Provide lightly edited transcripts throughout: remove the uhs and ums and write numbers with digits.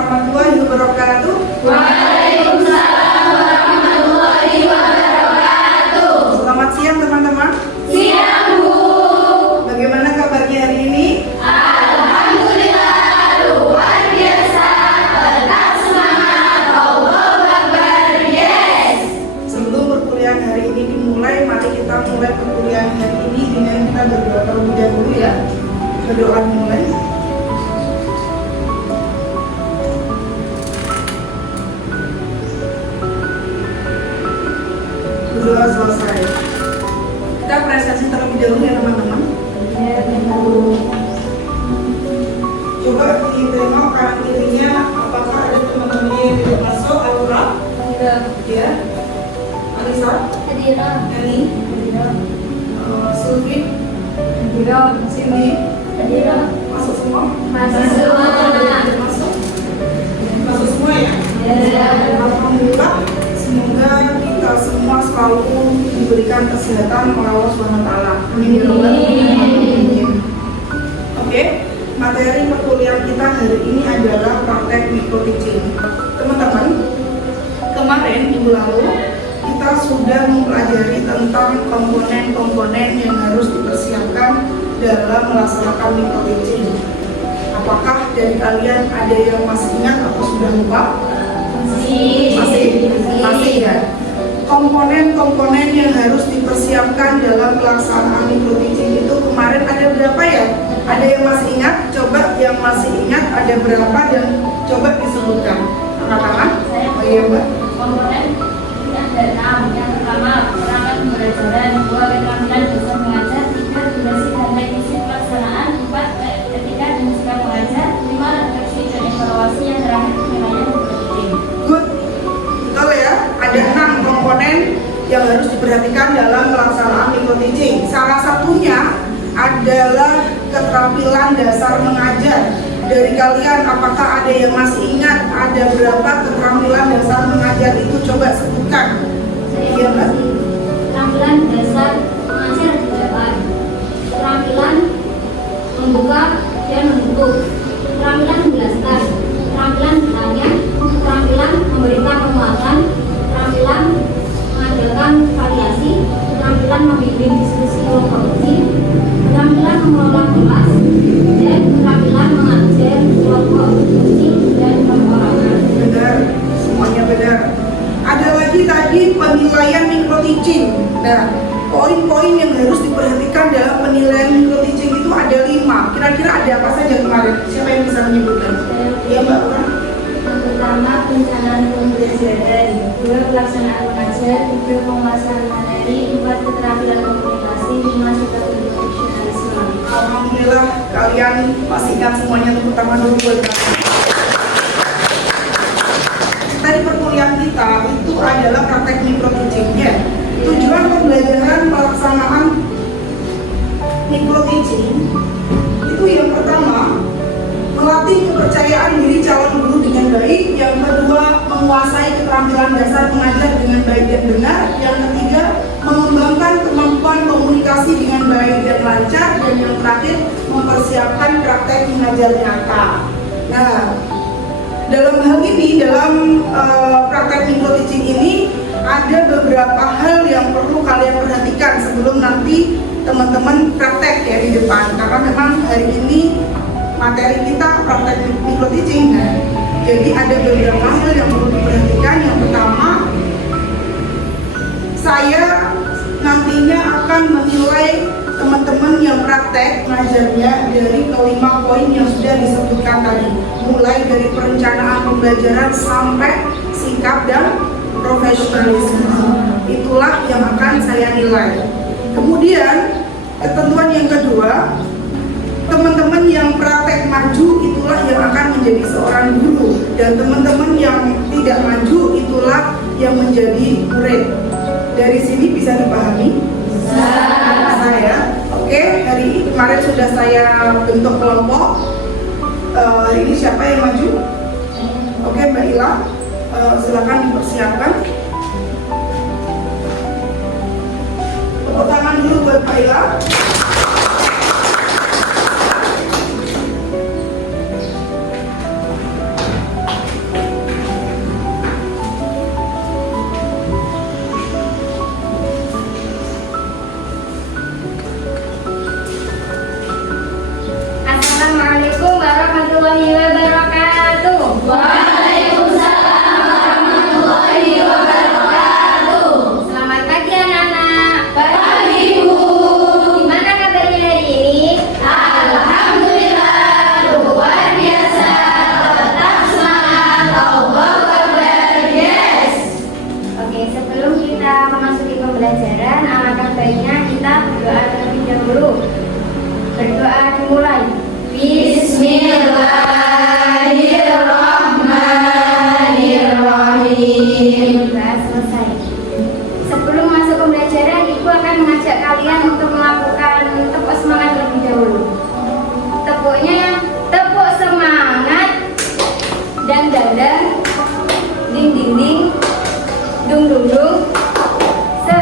warahmatullahi wabarakatuh. Waalaikumsalam warahmatullahi wabarakatuh. Selamat siang teman-teman. Siang Bu. Bagaimana kabarnya hari ini? Alhamdulillah luar biasa. Tetap semangat. Allahu Akbar. Yes. Sebelum perkuliahan hari ini dimulai, mari kita mulai perkuliahan hari ini dengan kita berdoa terlebih dahulu ya. Berdoa mulai. Berdoa selesai. Kita prestasi terlebih dahulu ya teman-teman. Coba ditengok kanan kirinya, apakah ada teman-teman yang tidak masuk? Aura? Ya. Alisa? Eli? Sulfi? Cindy? Masuk semua? Masuk semua. Masuk? Masuk semua ya? Alhamdulillah, semoga kita semua selalu diberikan kesehatan oleh Allah SWT. Amin ya Rabbal Alamin. Oke, materi perkuliahan kita hari ini adalah praktek micro teaching. Teman-teman, kemarin minggu lalu kita sudah mempelajari tentang komponen-komponen yang harus dipersiapkan dalam melaksanakan micro teaching. Apakah dari kalian ada yang masih ingat atau sudah lupa? Masih ya. Komponen-komponen yang harus dipersiapkan dalam pelaksanaan micro teaching itu kemarin ada berapa ya? Ada yang masih ingat? Coba yang masih ingat ada berapa dan coba disebutkan. Angkat tangan. Oh iya Mbak. Komponen ada 6. Yang pertama perangkat pembelajaran, 2 keterampilan dasar mengajar, 3 durasi dan teknisi pelaksanaan, 4 etika dan sikap mengajar, 5 refleksi dan evaluasi, yang terakhir penilaian teaching. Good. Betul ya. Ada 6 komponen yang harus diperhatikan dalam pelaksanaan micro teaching. Salah satunya adalah keterampilan dasar mengajar. Dari kalian apakah ada yang masih ingat ada berapa keterampilan dasar mengajar itu? Coba sebutkan. Iya Mbak. Keterampilan dasar mengajar 8. Keterampilan membuka dan menutup, keterampilan menjelaskan, keterampilan bertanya, keterampilan memberikan penguatan, keterampilan mengadakan variasi, keterampilan membimbing diskusi kelompok kecil, keterampilan mengelola kelas, dan keterampilan mengajar kelompok kecil dan perorangan. Benar, semuanya benar. Ada lagi tadi penilaian micro teaching. Nah, poin-poin yang harus diperhatikan dalam penilaian micro teaching itu ada 5. Kira-kira ada apa saja kemarin? Siapa yang bisa menyebutkan? Iya Mbak. Yang pertama perencanaan pembelajaran, 2 pelaksanaan mengajar, 3 penguasaan materi, 4 keterampilan komunikasi, 5 sikap profesionalisme. Alhamdulillah kalian masih ingat semuanya. Tepuk tangan dulu buat kalian. Tadi perkuliahan kita itu adalah praktek micro teaching ya. Tujuan pembelajaran pelaksanaan micro teaching itu yang pertama melatih kepercayaan diri calon guru dengan baik, yang kedua menguasai keterampilan dasar mengajar dengan baik dan benar, yang ketiga mengembangkan kemampuan komunikasi dengan baik dan lancar, dan yang terakhir mempersiapkan praktek mengajar nyata. Nah, dalam hal ini, dalam praktek micro teaching ini ada beberapa hal yang perlu kalian perhatikan sebelum nanti teman-teman praktek ya di depan, karena memang hari ini materi kita praktek micro teaching. Jadi ada beberapa hal yang perlu diperhatikan. Yang pertama, saya nantinya akan menilai teman-teman yang praktek mengajarnya dari kelima poin yang sudah disebutkan tadi, mulai dari perencanaan pembelajaran sampai sikap dan profesionalisme. Itulah yang akan saya nilai. Kemudian ketentuan yang kedua, teman-teman yang praktek maju itulah yang akan menjadi seorang guru, dan teman-teman yang tidak maju itulah yang menjadi murid. Dari sini bisa dipahami? Saya, oke, hari kemarin sudah saya bentuk kelompok. Hari ini siapa yang maju? Oke, Mbak Ila, silakan dipersiapkan. Tepuk tangan dulu buat Mbak Ila. Sebelum kita memasuki pembelajaran, alangkah baiknya kita berdoa terlebih dahulu. Berdoa dimulai. Bismillahirrahmanirrahim. Sudah selesai. Sebelum masuk pembelajaran, Ibu akan mengajak kalian untuk melakukan tepuk semangat terlebih dahulu. Tepuknya tepuk semangat, dan dadang, ding ding ding, dung dung dung, se,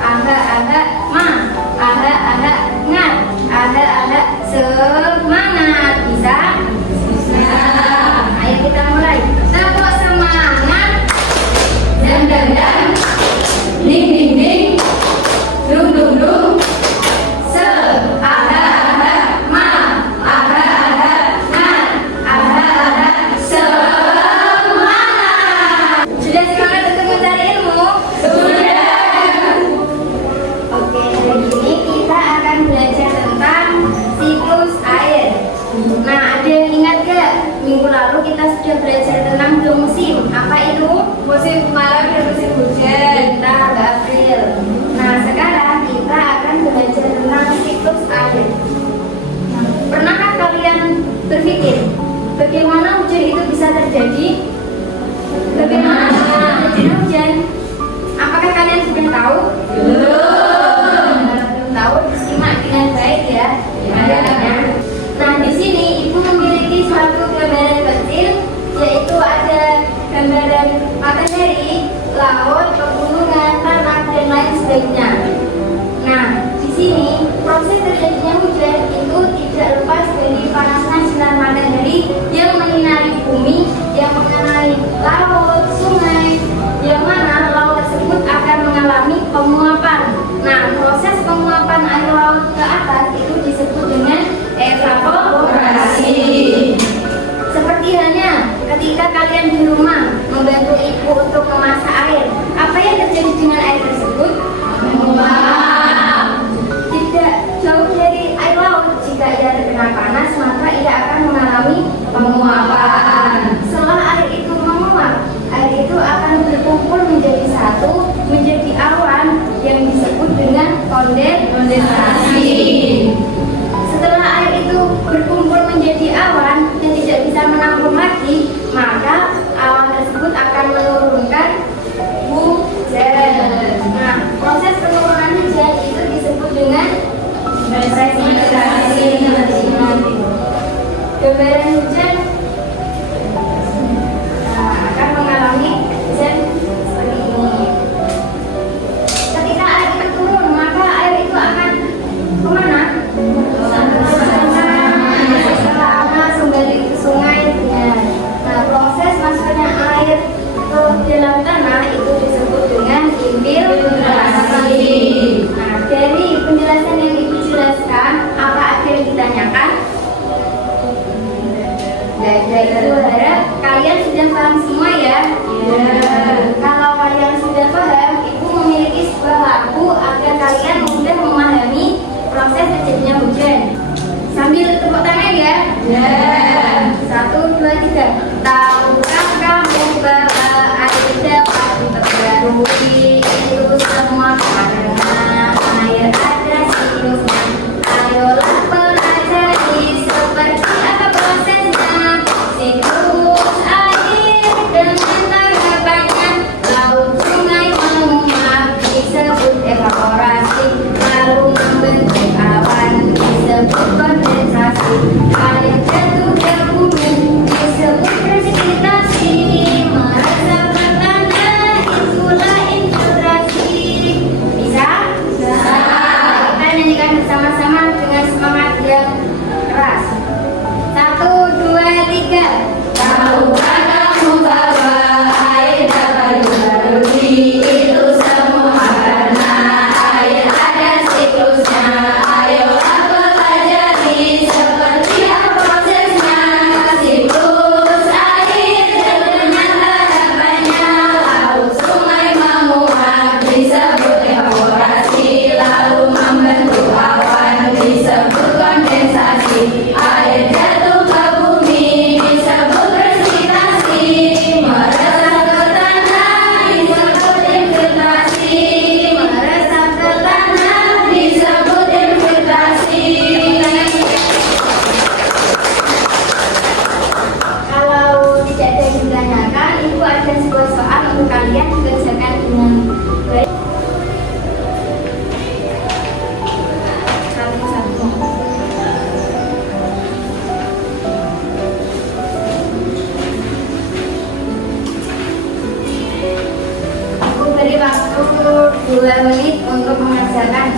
aha aha ma, aha aha ngat, aha aha semangat. Bisa? Bisa. Ayo kita mulai. Tepuk semangat, dan dadang, ding ding ding, dung dung dung, se, aha aha ma, aha aha ngat, aha aha semangat. Sudah semangat untuk mencari ilmu? Sudah. Oke, hari ini kita akan belajar tentang siklus air. Nah, ada yang ingat gak? Minggu lalu kita sudah belajar tentang dua musim. Apa itu? Musim kemarau dan musim hujan. Kita ke April. Nah, sekarang kita akan belajar tentang siklus air. Nah, pernahkah kalian berpikir bagaimana hujan itu bisa terjadi? Bagaimana terjadi hujan? Apakah kalian sudah tahu? Belum tahu, disimak dengan baik ya. Nah, di sini Ibu memiliki suatu gambaran kecil, yaitu ada gambaran matahari, laut, pegunungan, tanah, dan lain sebagainya. Nah, di sini proses terjadinya hujan itu tidak lepas dari panasnya sinar matahari yang menyinari bumi, yang mengenai laut, sungai, yang mana laut tersebut akan mengalami penguapan. Nah, proses penguapan air laut ke atas itu disebut dengan evaporasi. Seperti halnya ketika kalian di rumah membantu ibu untuk memasak air, apa yang terjadi dengan air tersebut? Menguap. Tidak jauh dari air laut, jika ia terkena panas maka ia akan mengalami penguapan. Setelah air itu menguap, air itu akan berkumpul menjadi satu, menjadi awan yang disebut dengan kondensasi. Setelah air itu berkumpul menjadi awan yang tidak bisa menampung lagi, maka awan tersebut akan menurunkan hujan. Nah, proses penurunan hujan itu disebut dengan presipitasi. Gambaran hujan akan mengalami hujan seperti ini. Ketika air itu turun, maka air itu akan kemana? Kembali ke sungai. Nah, proses masuknya air ke dalam tanah itu disebut dengan infiltrasi. Nah, dari penjelasan yang Ibu jelaskan, apa ada yang ditanyakan? Itu harap kalian sudah paham semua ya. Kalau kalian sudah paham, Ibu memiliki sebuah lagu agar kalian mudah memahami proses terjadinya hujan. Sambil tepuk tangan ya. 1, 2, 3. Tahukah kamu bahwa air dapat diperbarui itu semua karena air ada siklusnya. Ayolah pelajari seperti apa prosesnya. Siklus air dengan tanggapannya. Laut, sungai menguap disebut evaporasi. Lalu membentuk awan disebut kondensasi. Air jatuh ke bumi disebut presipitasi. Meresap ke tanah itulah infiltrasi. Bisa? Bisa. 2 menit untuk mengerjakan.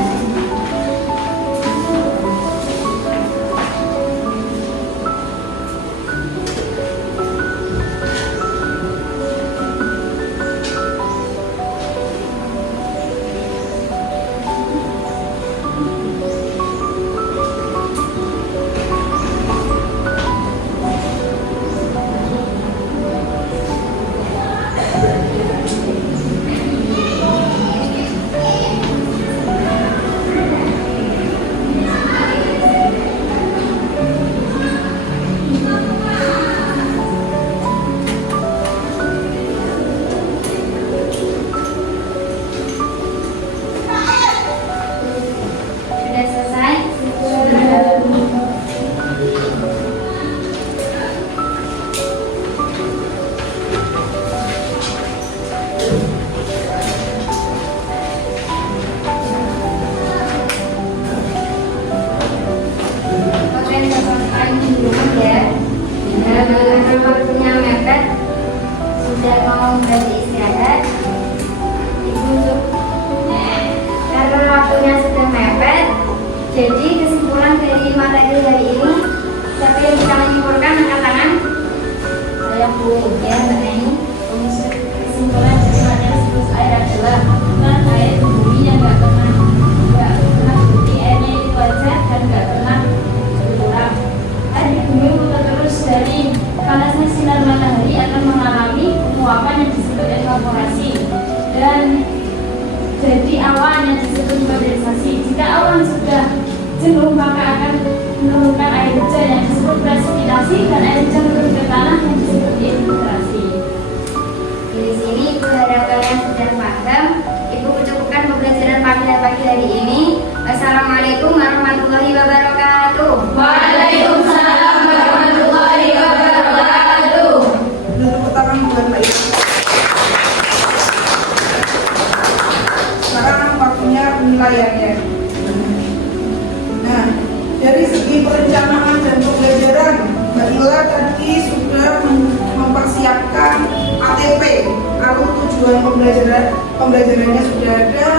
Sudah selesai? Oke, selesai di rumah ya. Karena waktunya mepet, sudah mau berarti istirahat. Karena waktunya sudah mepet, jadi kesimpulan dari materi hari ini, siapa yang bisa menyimpulkan angkat tangan? Saya Bu, ya Mbak Neni. Kesimpulan dari materi siklus air adalah bukan air di bumi yang nggak pernah berhenti, airnya itu wajar dan nggak pernah berkurang. Air di bumi putar terus dari panasnya sinar matahari akan mengalami penguapan yang disebut evaporasi dan jadi awan yang disebut kondensasi. Jika awan sudah jenuh maka akan menurunkan air hujan yang disebut presipitasi dan air hujan turun ke tanah yang disebut infiltrasi. Di sini Ibu harap kalian sudah paham. Ibu cukupkan pembelajaran pagi hari ini. Assalamualaikum warahmatullahi wabarakatuh. Waalaikumsalam warahmatullahi wabarakatuh. Tepuk tangan buat Mbak Ira. Sekarang waktunya penilaiannya. Nah, dari segi perencanaan dan pembelajaran, Mbak Ila tadi sudah mempersiapkan ATP, lalu tujuan pembelajarannya sudah ada,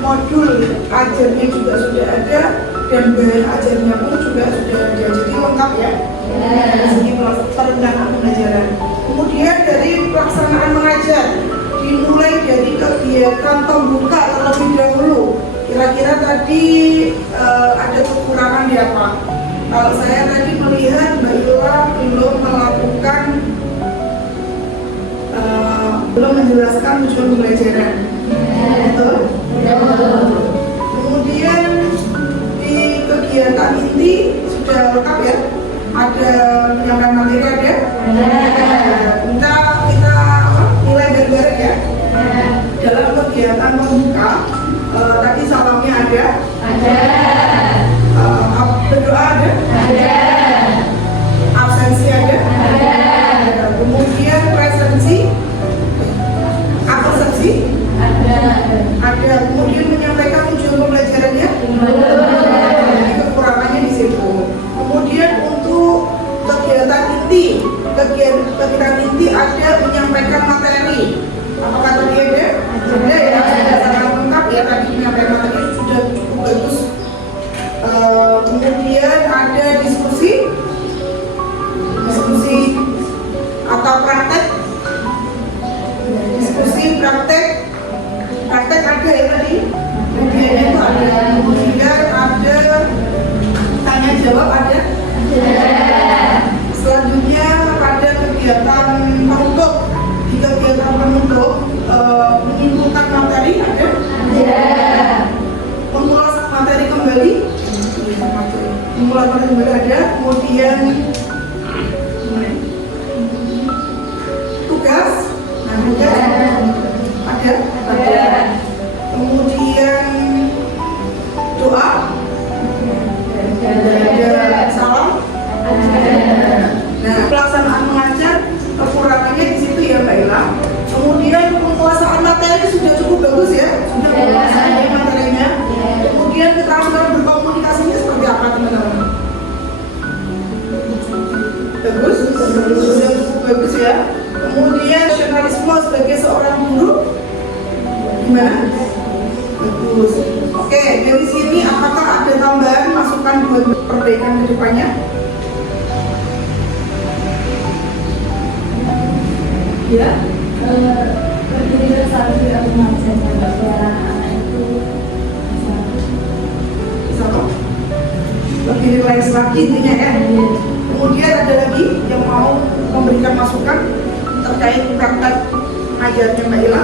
modul ajarnya juga sudah ada, dan bahan ajarnya pun juga sudah ada. Jadi lengkap ya. Dari segi perencanaan pembelajaran. Kemudian dari pelaksanaan mengajar, dimulai dari kegiatan pembuka terlebih dahulu. Kira-kira tadi ada kekurangan di apa? Kalau saya tadi melihat Mbak Ila belum melakukan, belum menjelaskan tujuan pembelajaran. Betul? Kemudian di kegiatan inti sudah lengkap ya? Ada penyampaian materi ada? Kita nilai bareng-bareng ya. Dalam kegiatan pembuka tadi salamnya ada? Berdoa ada? Absensi ada? Kemudian presensi, persepsi ada. Kemudian menyampaikan tujuan pembelajarannya, jadi kekurangannya di situ. Kemudian untuk kegiatan inti ada menyampaikan materi. Apakah tadi ada? Ada ya, sudah sangat lengkap ya tadi menyampaikan materi sudah cukup bagus. Kemudian ada diskusi atau praktek. Diskusi, praktek ada ya tadi. Kemudian itu ada. Kemudian ada tanya jawab ada. Selanjutnya pada kegiatan penutup. Di kegiatan penutup menyimpulkan materi ada. Mengulas materi kembali. Mengulas materi kembali ada. Kemudian tugas. Tugas ada. Kemudian doa. Ada salam. Nah, pelaksanaan mengajar kekurangannya di situ ya Mbak Ila. Kemudian penguasaan materi sudah cukup bagus ya, sudah menguasai materinya. Kemudian keterampilan berkomunikasinya seperti apa teman-teman? Bagus, sudah cukup bagus ya. Kemudian profesionalisme sebagai seorang guru Gimana? Bagus. Oke, dari sini apakah ada tambahan masukan buat perbaikan ke depannya? Ya? Berdiri bersama tidak mengajar biar anak itu Bisa kok? Lebih relax lagi intinya ya. Kemudian ada lagi yang mau memberikan masukan terkait praktek ajarnya Mbak Ila?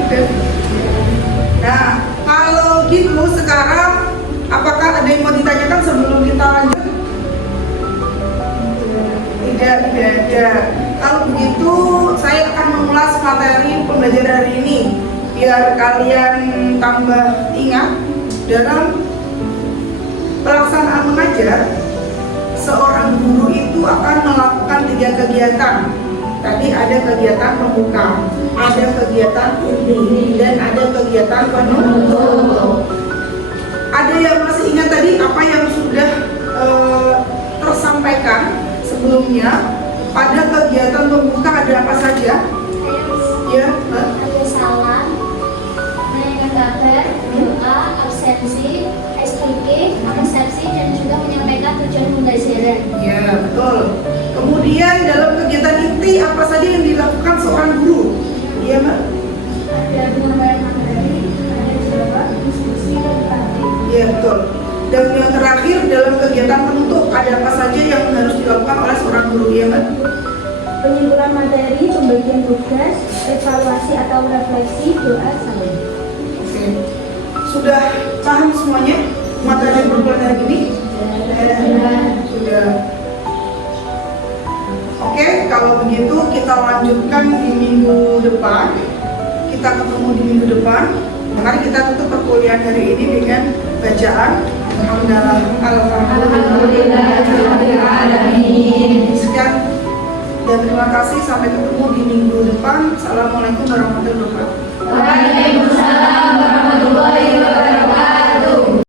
Oke. Nah, kalau gitu sekarang apakah ada yang mau ditanyakan sebelum kita lanjut? Tidak ada. Kalau begitu saya akan mengulas materi pembelajaran hari ini biar kalian tambah ingat dalam pelaksanaan mengajar. Seorang guru itu akan melakukan 3 kegiatan. Tadi ada kegiatan pembuka, ada kegiatan inti, dan ada kegiatan penutup. Ada yang masih ingat tadi apa yang sudah tersampaikan sebelumnya? Pada kegiatan pembuka ada apa saja? Ya, ada salam, menanyakan kabar, doa, absensi, SPK, resepsi, dan juga menyampaikan tujuan pembelajaran. ya betul. Kemudian dalam kegiatan inti apa saja yang dilakukan seorang guru? Iya, Mbak? Ada penyampaian materi, ada jawab, diskusi, dan praktik. Iya, betul. Dan yang terakhir dalam kegiatan penutup ada apa saja yang harus dilakukan oleh seorang guru? Iya, Mbak? Penyimpulan materi, pembagian tugas, evaluasi atau refleksi, doa, salam. Oke. Sudah paham semuanya materi perkuliahan hari ini? Sudah. Oke, kalau begitu kita lanjutkan di minggu depan. Kita ketemu di minggu depan. Mari kita tutup perkuliahan hari ini dengan bacaan Alhamdulillahirrahmanirrahim. Sekian dan terima kasih. Sampai ketemu di minggu depan. Assalamualaikum warahmatullahi wabarakatuh. Waalaikumsalam warahmatullahi wabarakatuh.